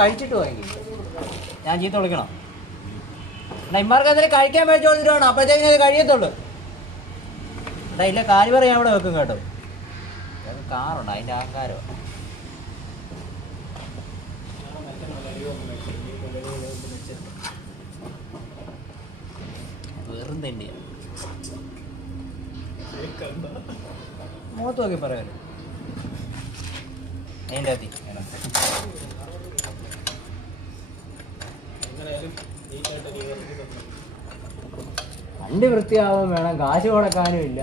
കഴിച്ചിട്ട് വാങ്ങി. ഞാൻ ചീത്ത വിളിക്കണം. എന്നാ ഇമാർക്ക് എന്തെങ്കിലും കഴിക്കാൻ മേടിച്ചു കൊടുത്തിട്ട് വേണം, അപ്പോഴത്തേക്കിനും അത് കഴിയത്തുള്ളൂ. എടാ ഇല്ല, കാല് പറയാൻ അവിടെ വെക്കും കേട്ടോ. കാറുണ്ട്, അതിൻ്റെ അഹങ്കാരം. വെറും തന്നെയാ. മുഖത്ത് നോക്കി പറയാമല്ലോ അതിൻ്റെ അകത്തി. വണ്ടി വൃത്തിയാവും വേണം, കാശ് കൊടുക്കാനും ഇല്ല.